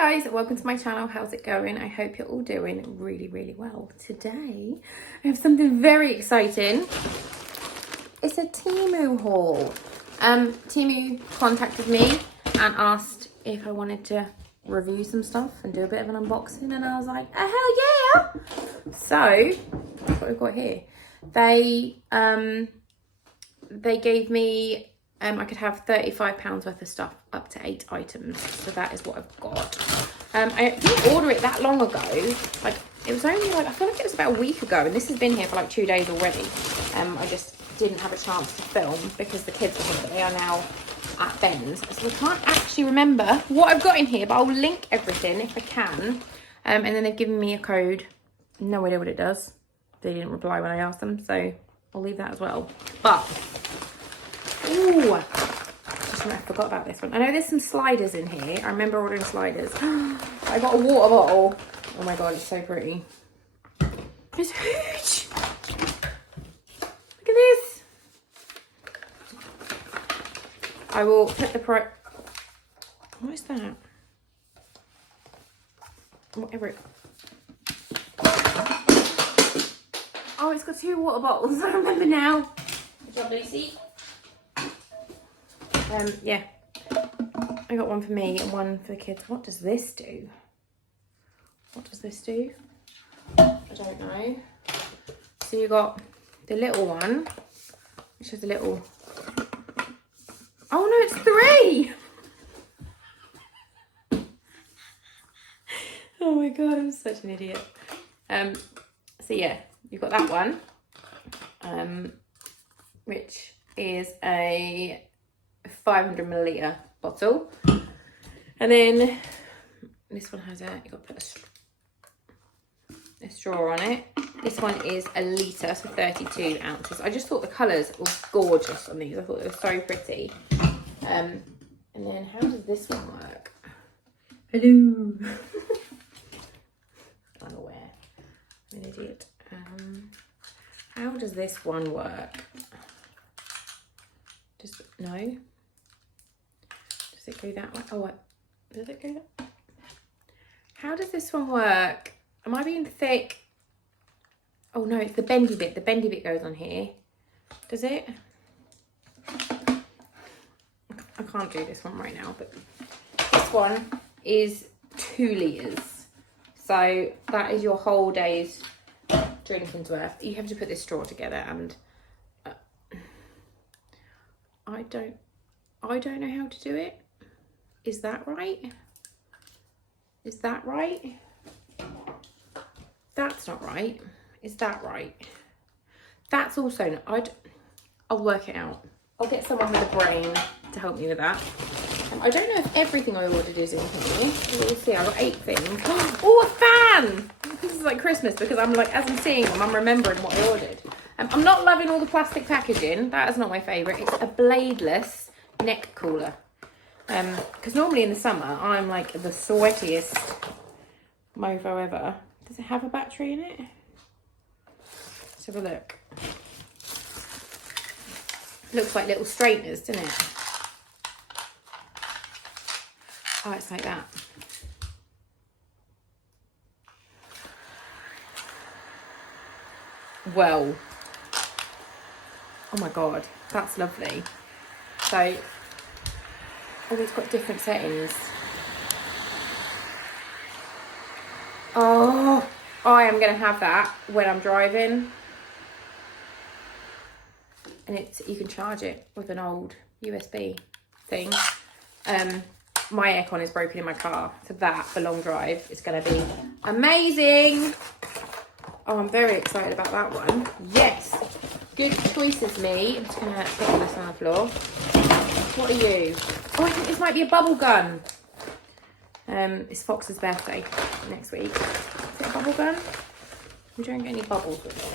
Guys, welcome to my channel. How's it going? I hope you're all doing really well. Today I have something very exciting. It's a TEMU haul. TEMU contacted me and asked if I wanted to review some stuff and do a bit of an unboxing, and I was like, oh hell yeah. So that's what we've got here. They gave me I could have £35 worth of stuff, up to 8 items. So that is what I've got. I didn't order it that long ago. Like, it was only like, I feel like it was about a week ago, and this has been here for like 2 days already. I just didn't have a chance to film because the kids were here, but they are now at Ben's. So I can't actually remember what I've got in here, but I'll link everything if I can. And then they've given me a code. No idea what it does. They didn't reply when I asked them, so I'll leave that as well. But ooh, I forgot about this one. I know there's some sliders in here. I remember ordering sliders. I got a water bottle. Oh my god, it's so pretty. It's huge. Look at this. I will put the price. What is that? Whatever it. Oh, it's got 2 water bottles. I remember now. Good job, Lucy. Yeah, I got one for me and one for the kids. What does this do? What does this do? I don't know. So you got the little one, which is a little, oh no, it's 3. Oh my god, I'm such an idiot. So yeah, you've got that one, which is a 500ml bottle, and then this one has you've got to put a straw on it. This one is a litre, so 32 ounces. I just thought the colours were gorgeous on these. I thought they were so pretty. And then how does this one work? Hello. Unaware. I'm an idiot. How does this one work? Just no. Does it go that way? Oh, what? Does it go that? How does this one work? Am I being thick? Oh no, it's the bendy bit. The bendy bit goes on here. Does it? I can't do this one right now, but this one is 2 litres. So that is your whole day's drinking's worth. You have to put this straw together, and I don't know how to do it. Is that right? Is that right? That's not right. Is that right? That's also not, I'll work it out. I'll get someone with a brain to help me with that. I don't know if everything I ordered is in here. We'll see. I got 8 things. Oh, a fan! This is like Christmas, because I'm like, as I'm seeing them, I'm remembering what I ordered. I'm not loving all the plastic packaging. That is not my favourite. It's a bladeless neck cooler. Because normally in the summer, I'm like the sweatiest mofo ever. Does it have a battery in it? Let's have a look. Looks like little straighteners, doesn't it? Oh, it's like that. Well, oh my god, that's lovely. So, oh, it's got different settings. Oh, I am going to have that when I'm driving. And you can charge it with an old USB thing. My aircon is broken in my car, so that for long drive is going to be amazing. Oh, I'm very excited about that one. Yes, good choices, me. I'm just going to put this on the floor. What are you? Oh, I think this might be a bubble gun. It's Fox's birthday next week. Is it a bubble gun? We don't get any bubbles with it.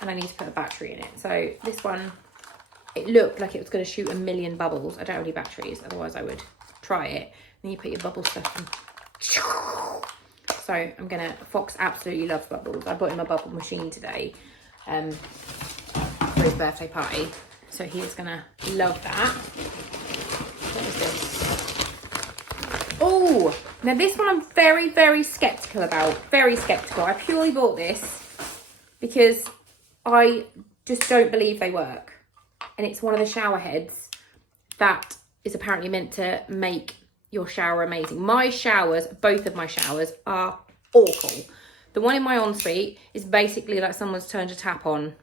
And I need to put a battery in it. So this one, it looked like it was going to shoot 1,000,000 bubbles. I don't have any batteries, otherwise I would try it. Then you put your bubble stuff in. So I'm going to, Fox absolutely loves bubbles. I bought him a bubble machine today for his birthday party. So he is going to love that. What is this? Oh, now this one I'm very, very sceptical about. Very sceptical. I purely bought this because I just don't believe they work. And it's one of the shower heads that is apparently meant to make your shower amazing. My showers, both of my showers, are awful. The one in my ensuite is basically like someone's turned a tap on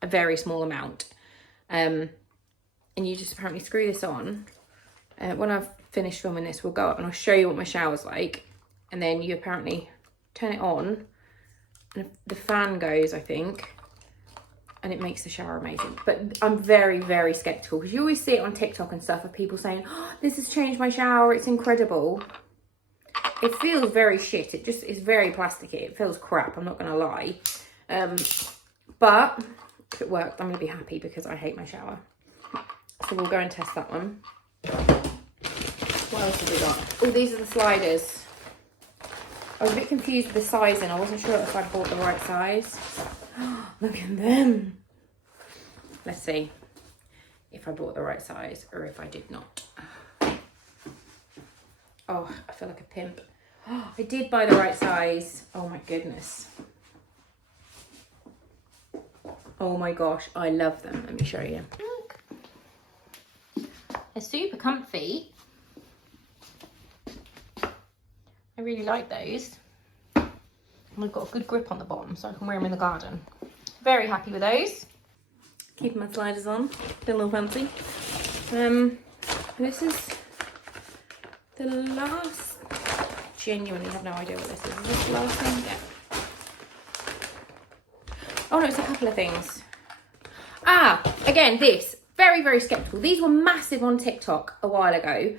a very small amount. And you just apparently screw this on. When I've finished filming this, we'll go up and I'll show you what my shower's like. And then you apparently turn it on and the fan goes, I think, and it makes the shower amazing. But I'm very, very sceptical because you always see it on TikTok and stuff of people saying, oh, this has changed my shower, it's incredible. It feels very shit. It just is very plasticky. It feels crap, I'm not going to lie. But if it worked, I'm going to be happy because I hate my shower. So we'll go and test that one. What else have we got? Oh, these are the sliders. I was a bit confused with the sizing. I wasn't sure if I bought the right size. Look at them. Let's see if I bought the right size or if I did not. Oh, I feel like a pimp. Oh, I did buy the right size. Oh my goodness. Oh my gosh, I love them. Let me show you. Look. They're super comfy. I really like those. And they've got a good grip on the bottom so I can wear them in the garden. Very happy with those. Keeping my sliders on, a little fancy. This is the last, genuinely have no idea what this is. Is this the last thing? Yeah. Oh no, it's a couple of things. Again, this, very, very sceptical. These were massive on TikTok a while ago.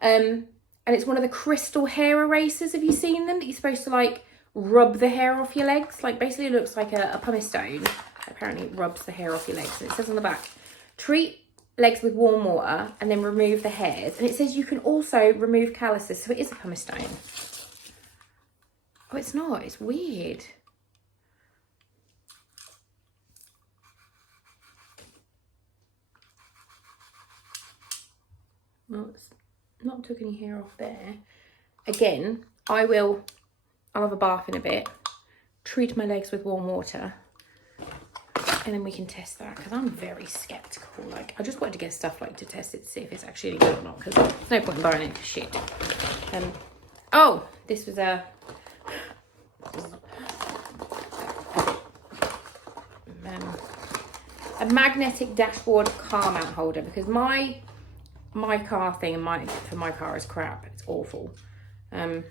And it's one of the crystal hair erasers. Have you seen them? That you're supposed to like rub the hair off your legs. Like basically it looks like a pumice stone. Apparently it rubs the hair off your legs. And it says on the back, treat legs with warm water and then remove the hairs. And it says you can also remove calluses. So it is a pumice stone. Oh, it's not. It's weird. Well, it's not took any hair off there. Again, I'll have a bath in a bit, treat my legs with warm water, and then we can test that because I'm very sceptical. Like, I just wanted to get stuff like to test it to see if it's actually any good or not because there's no point in buying it for shit. Oh, this was a magnetic dashboard car mount holder because my car thing for my car is crap. It's awful. I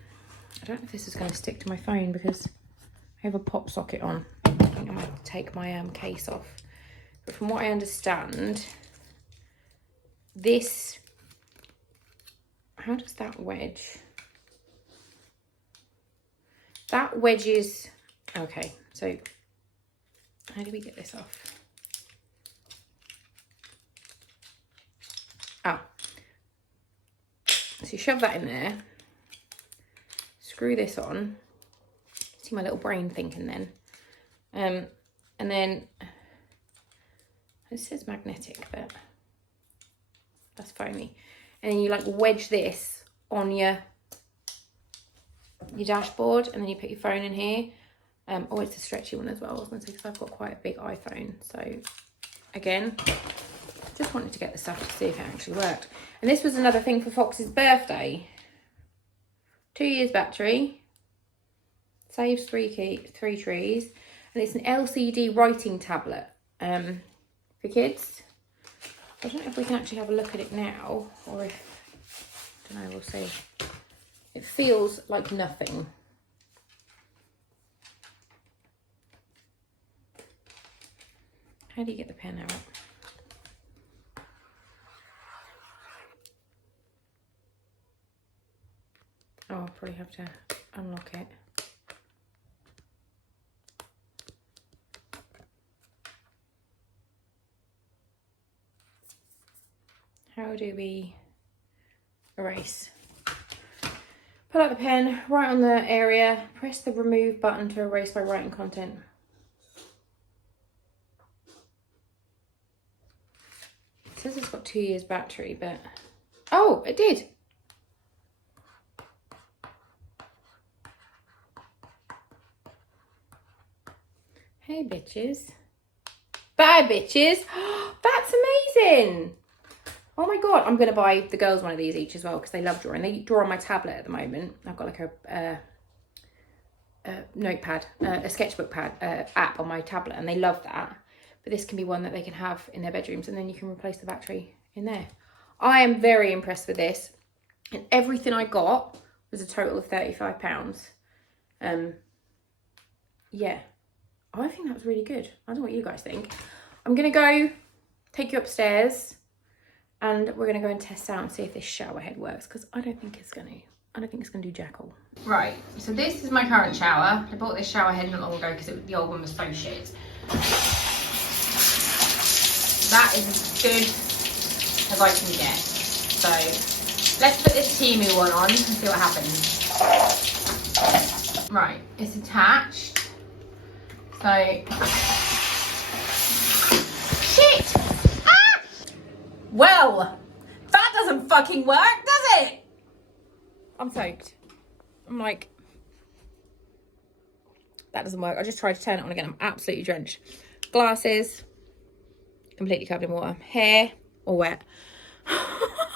don't know if this is going to stick to my phone because I have a pop socket on. I think I might have to take my case off. But from what I understand, this, how does that wedge? That wedges, okay, so how do we get this off? So you shove that in there, screw this on, see my little brain thinking then, and then, it says magnetic, but that's foamy, and then you like wedge this on your dashboard, and then you put your phone in here. Oh, it's a stretchy one as well, I was going to say, because I've got quite a big iPhone, so again, just wanted to get the stuff to see if it actually worked. And this was another thing for Fox's birthday. 2 years battery. Saves three trees. And it's an LCD writing tablet for kids. I don't know if we can actually have a look at it now. Or if, I don't know, we'll see. It feels like nothing. How do you get the pen out? Oh, I'll probably have to unlock it. How do we erase? Pull out the pen, write on the area, press the remove button to erase by writing content. It says it's got 2 years battery, but... Oh, it did! Hey, bitches. Bye, bitches. That's amazing. Oh my God, I'm going to buy the girls one of these each as well because they love drawing. They draw on my tablet at the moment. I've got like a notepad, a sketchbook pad app on my tablet, and they love that. But this can be one that they can have in their bedrooms, and then you can replace the battery in there. I am very impressed with this. And everything I got was a total of £35. Yeah, I think that was really good. I don't know what you guys think. I'm going to go take you upstairs and we're going to go and test out and see if this shower head works, because I don't think it's going to. I don't think it's going to do jack all. Right, so this is my current shower. I bought this shower head not long ago because the old one was so shit. That is as good as I can get. So let's put this TEMU one on and see what happens. Right, it's attached. So, shit! Ah! Well, that doesn't fucking work, does it? I'm soaked. I'm like, that doesn't work. I just tried to turn it on again. I'm absolutely drenched. Glasses, completely covered in water. Hair, all wet. I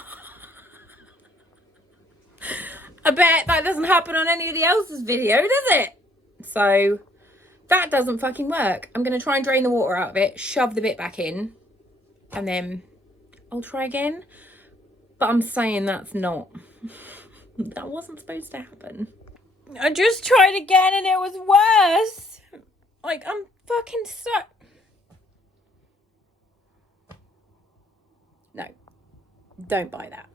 bet that doesn't happen on anybody else's video, does it? So, that doesn't fucking work. I'm going to try and drain the water out of it, shove the bit back in, and then I'll try again. But I'm saying that's not. That wasn't supposed to happen. I just tried again and it was worse. Like, I'm fucking stuck. No. Don't buy that.